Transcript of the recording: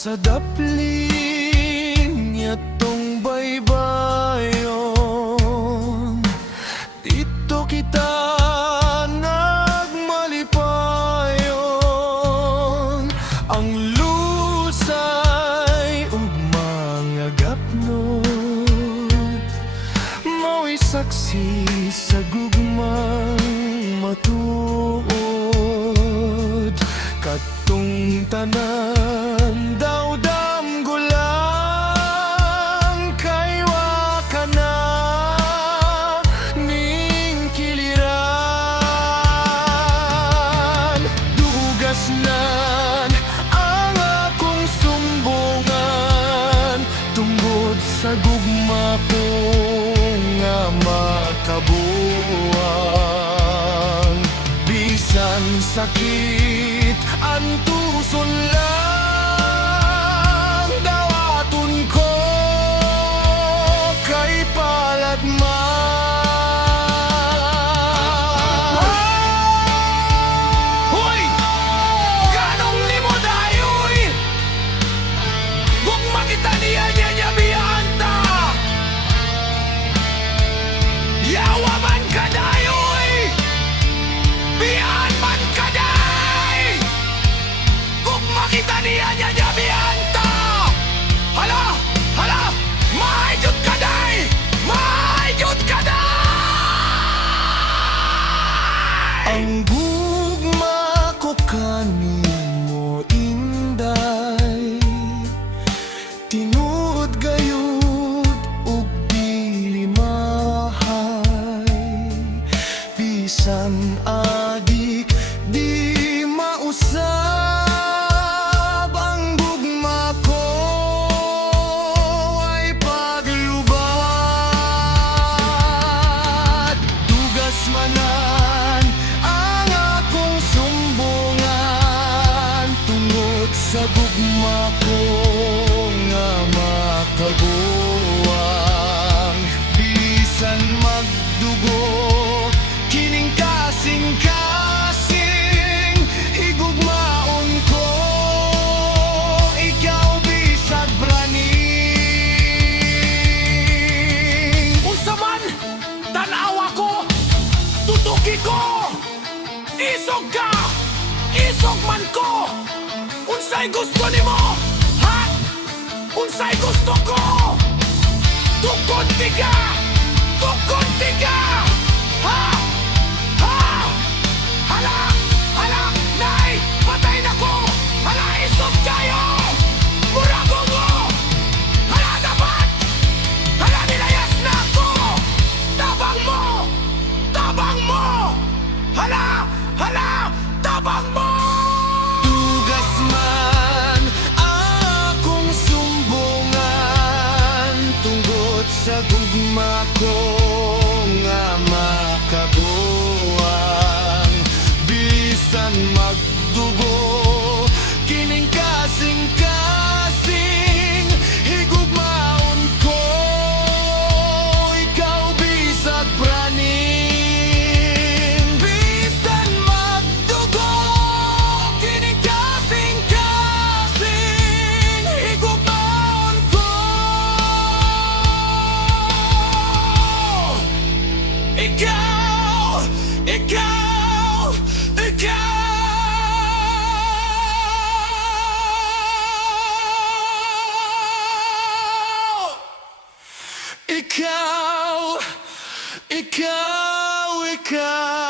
sa daplin yatong baybayon, dito kita nagmalipayon. Ang lusay ug mga gapnot mao'y saksi sa gugmang matuod. Katong tanan daw damgulang kay wa ka na ning kiliran. Dugas nan ang akong sumbongan tungod sa gugma ko nga makabuang. Bisan sakit ang tuson lang dawaton ko kay palad man. Hoy! Ganong limod ayoy! Huwag makita niya biyahan ta! Yawa man ka dayoy! Biyahan man ka day! Kung makita niya biyahan ta! Hala! Hala! Mahayod ka day! Mahayod ka day! Ang gugma ko kanimo inday, tinuod gayud ug dili mahay. Bisan adik di mausab, ang gugma ko ay paglubad. Dugas manan ang akong sumbongan tungod sa gugma ko nga makabuang. Bisan magdugo kining kasing-kasing higugmaon ko, ikaw bisag braning. Unsa man tanawa ko, tutuki ko, isog ka, isog man ko. Unsay gusto nimo, ha? Unsay gusto ko? Tukod tiga, tukod tiga, ha? Ha? Hala! Hala! Nay! Patay na ko! Hala! Isog kayo! Murago mo! Hala! Dapat! Hala! Nilayas na ko! Tabang mo! Tabang mo! Hala! Hala! Tabang mo! Tugas man akong sumbongan tungod sa gugma ko nga makabuang. Bisan magdugo kining kasing-kasing higugmaon ko, ikaw bisag praning. Bisan magdugo kining kasing-kasing higugmaon ko, ikaw, ikaw, ikaw. Ikaw, ikaw, ikaw.